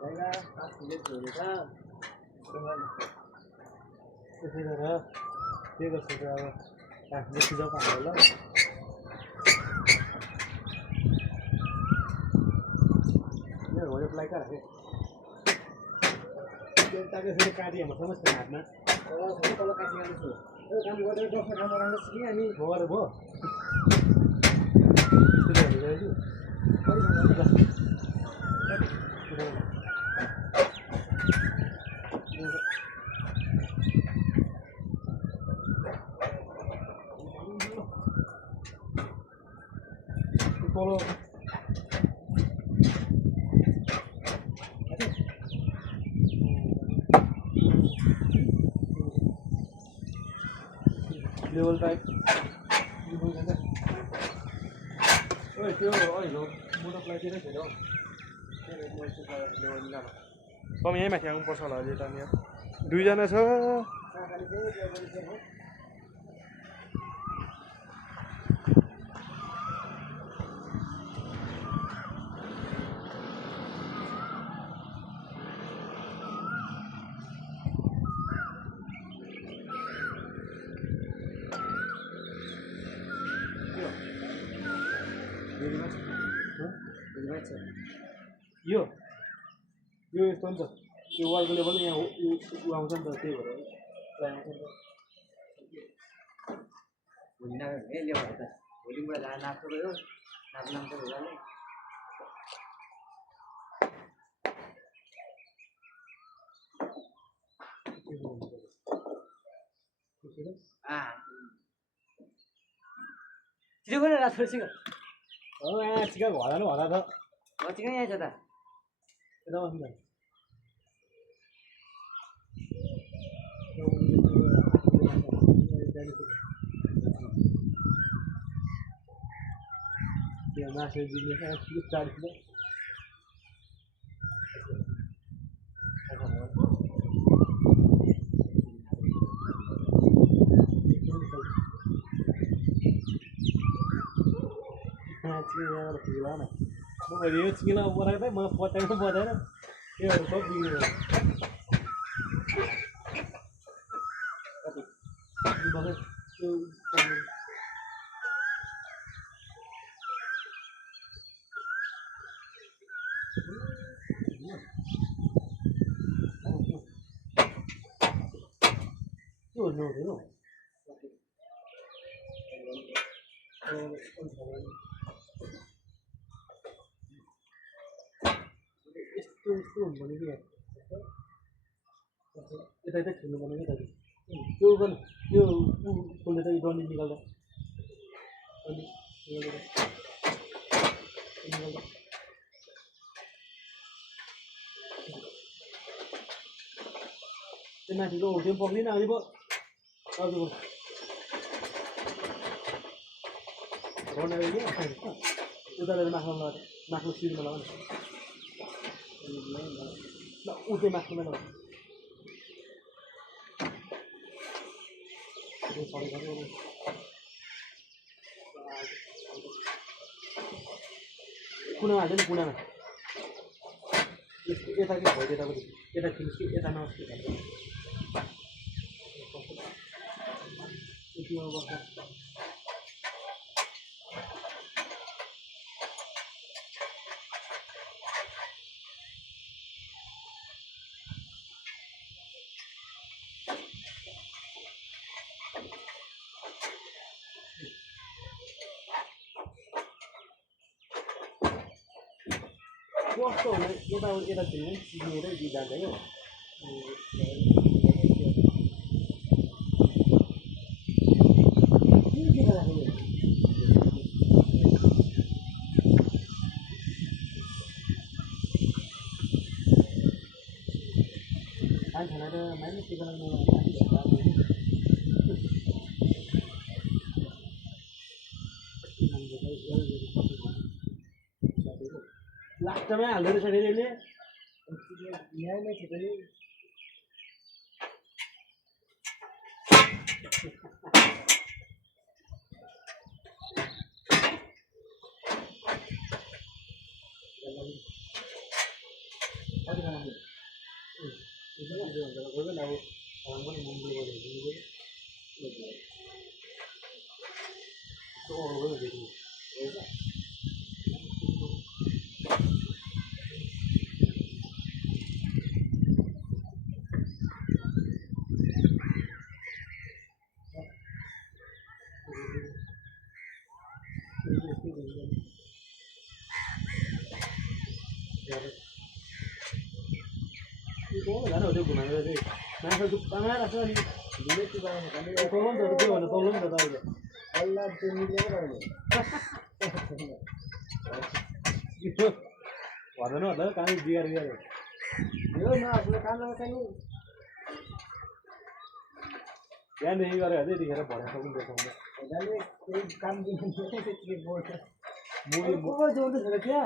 내가 딱 두개 주니까 그러면 그래서 이거 그거 딱 이제 그저 가려고 ये वो अप्लाई कर रहे हैं ताकि फिर कार्य में समझ में आना और सब तो कार्य में तो काम गर्दै दोस्रो काम गर्न सिक्ने अनि भोर भो त्यसले हेर्दै follow level type oi त्यो oi लो मोटो प्लाई चाहिँ छैन लेभल मिलाउन कम यही माथि आउनु पर्छ होला अझै त यहाँ दुईजना छ यो यो यस्तो नि त यो वालको लेभल यहाँ आउँछ नि त त्यही भएर भोलि नगयो लेभल त भोलिबाट जान नाप्नु गयो नाप्नु भयो छिटो गरेर रात छिटो यहाँ चिका घला न होला त चिका यहाँ छ त मासु दिने 40 किलो यो चिकन बनाएको म पचाएको पर्दैन त्यो सब बिग्रियो यस्तो हुन्छ नि यता यता खेल्नु पर्ने क्या दाजु त्यो गर्नु त्यो उसले त डन्डी निकाल्दा त्यो माथिको त्यो पक्रिन अहिले पो हजुर बनायो क्या उताबाट माथि सिरमा लगाउनु ल ऊ चाहिँ माथि लगाउनु कुनामा हाल्छ नि कुनामा यता कि भयो यतापट्टि यता खिच्नु कि यता नहोस् कि कस्तो हुने यता खेल्नु चिनेरै जान्छ क्या खाना त माइनस के बनाउनु लास्टमै हाल्दो रहेछ फेरि यहाँमै थियो कति खाना itu kan ada kalau gue tahu orang pun mau beli baju ini itu orang gue gitu itu kan ada udah gunanya sih nah kalau kamera asal di dulu tuh kan tolong tuh tuh mana tolong tuh tahu ya Allah tuh ini apa ini itu warna ada kan biar biar yo nah asal kan kan ya nih gak ada di cara boleh aku bisa ngomong jadi kan di sini boleh movie को जो तो चले क्या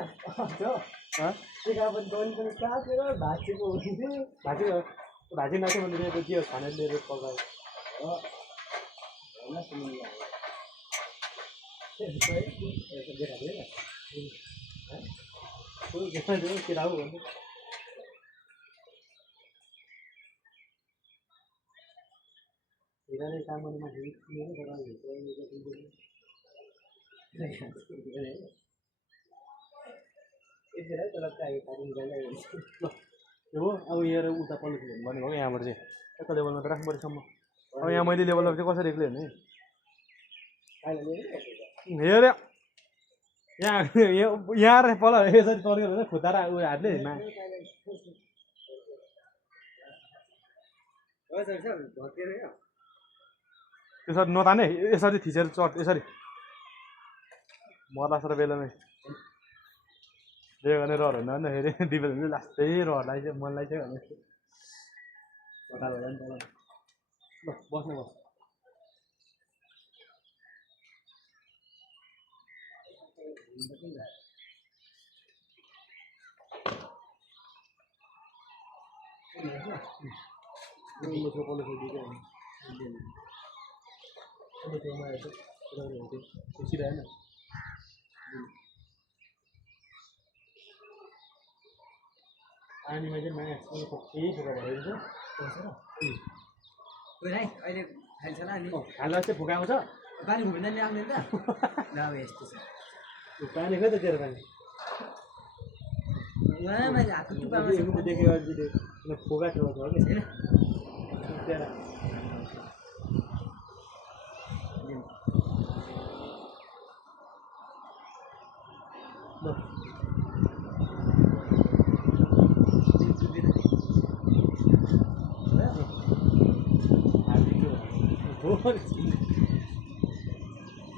जो हां ठीक है upon कौन कौन क्या तेरा भाजी को भाजी ना तो मैंने तो दिया खाने ले रे पका हां ना सुन लिया ऐसे देखा दे ना हां तो देखा दे कि राहु इधर एक काम करना है मेरे करा ले तो मुझे इसले त लगता है पानी गले हो अब यहाँ उता पल्लो खेल्नु भनेको यहाँबाट चाहिँ यता लेभलमा त राख्नु पर्छ अब यहाँ मैले लेभलमा चाहिँ कसरी एक्लै हेर्ने हेरे यहाँ यहाँ पल्ल यसरी तर्क्यो भने खुट्टा उ हातले यसरी नताने यसरी थिचेर चट यसरी मर्ला सर बेलामै त्यो गर्ने रहर होइन हेरे दिबे भने लास्टै रहरलाई चाहिँ मनलाई चाहिँ भने पता भयो नि तल ल बस्नु बस ini lo kalau lebih kan ini cuma itu kurang lebih kursi dah na ani macam mana kalau kopi juga boleh tu Ui này, अहिले खान्छ होला नि खाला चाहिँ फुकाउँछ पानी घुम्न ल्याउने त ल यस्तो छ पानी खै त तेरो पानी उहाँमा हात टुपामा यो देखेको अहिले फुका थियो के छैन तेरा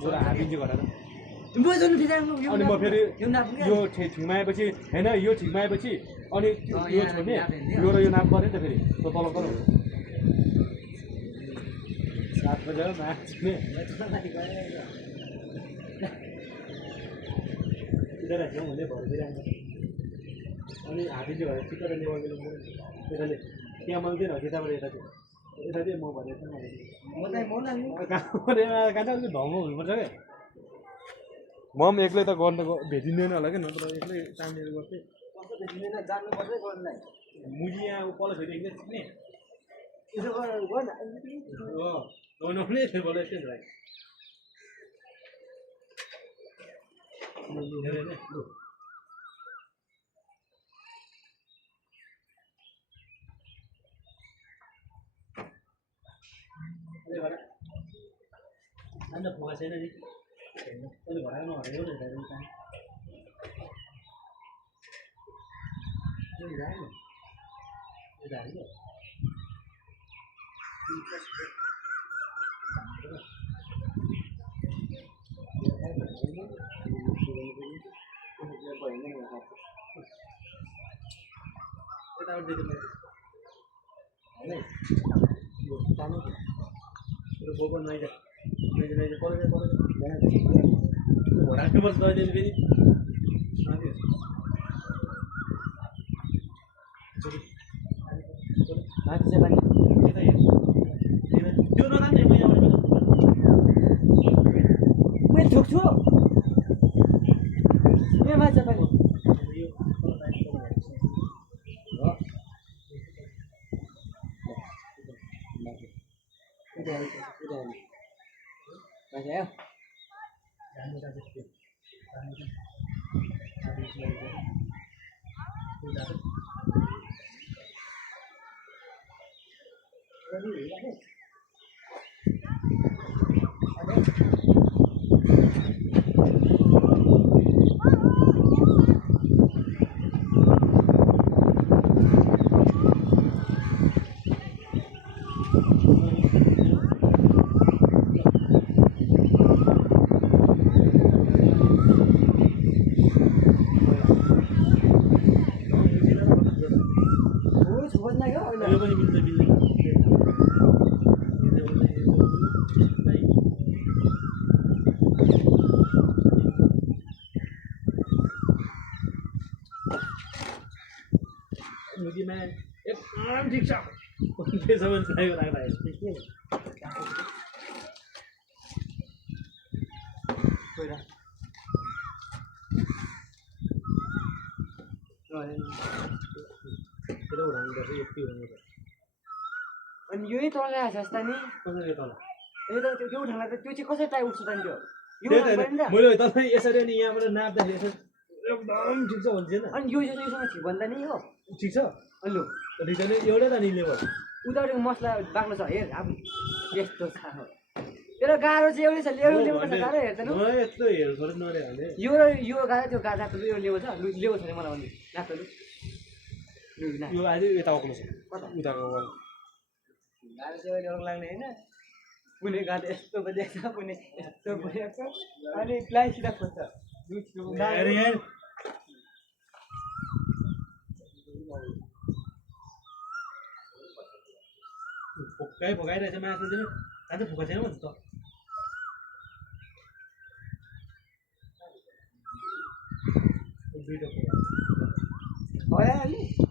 Sudah habis juga kan? अनि म फेरि यो ठिकमा आएपछि हैन यो ठिकमा आएपछि अनि यो छोड्ने यो र यो नाप गर्ने त फेरि त्यो तल गरौ 7 बजे नाच्ने इधर आयो भने भर्दै राख्नु अनि हाबी चाहिँ भएर चित्त लेभल गेलो त्यसले त्यहाँ मल्दैन त्यताबाट यता चाहिँ यता चाहिँ म भनेछ गाउँले ढङ्गो हुनुपर्छ के म पनि एक्लै त गर्न भेटिँदैन होला कि नत्र एक्लै कामले गर्थे कस्तो देखिँदैन जान्नु पर्छ गर्नलाई मुजी यहाँ पल्लो फेरि एक्लै छिक्ने यसो गर्न नहुने थियो बोले यस्तै भाइ अन्त फुका छैन नि अहिले भएर नहरेको नि बोको नाइजा नाइजा परेन राख्नु पर्छ अहिले फेरि माथि चाहिँ लाग्ने यता हेर्छु त्यो नराम्रै म यहाँबाट म ठोक्छु ए माछा पनि यो पनि मिल्छ मिल्दैन मुदीमा एकदम ठिक छ त्यसमा चाहिएको लाग्दाखेरि अनि यही तल आएको छ जस्ता नि कसरी तल यो त त्यो उठाउँदा त त्यो चाहिँ कसरी टाइ उठ्छ त नि त्यो यो त्यही त उठाउनु होइन। मैले तपाईँ यसरी अनि यहाँबाट नाप्दाखेरि यसो एकदम ठिक छ भन्छ होइन अनि यो योसँग ठिक भन्दा नि हो ठिक छ अनि लु ठिक छ नि एउटै त नि लेभल उतापट्टि मसला बाक्लो छ हेर अब यस्तो छ तेरो गाह्रो चाहिँ एउटै छ लेउ लेउ छ गाह्रो हेर्छ लु मलाई यस्तो हेर्नु पर्यो नरे भने यो र यो गाह्रो त्यो गाह्रो जातो यो लेउ छ लु लेउ छ नि मलाई भन्नु जातो लु लु ना यो आज यता अग्लो छ कता उताको वाल गाह्रो चाहिँ अहिले अरू लाग्ने होइन कुनै गाह्रो यस्तो बजेको छ कुनै यस्तो बजेको छ अनि प्लाइ सिधा खोज्छ अरे यार भोकाइरहेछ मासु चाहिँ आज भोका छैन भन्छ त भयो अलि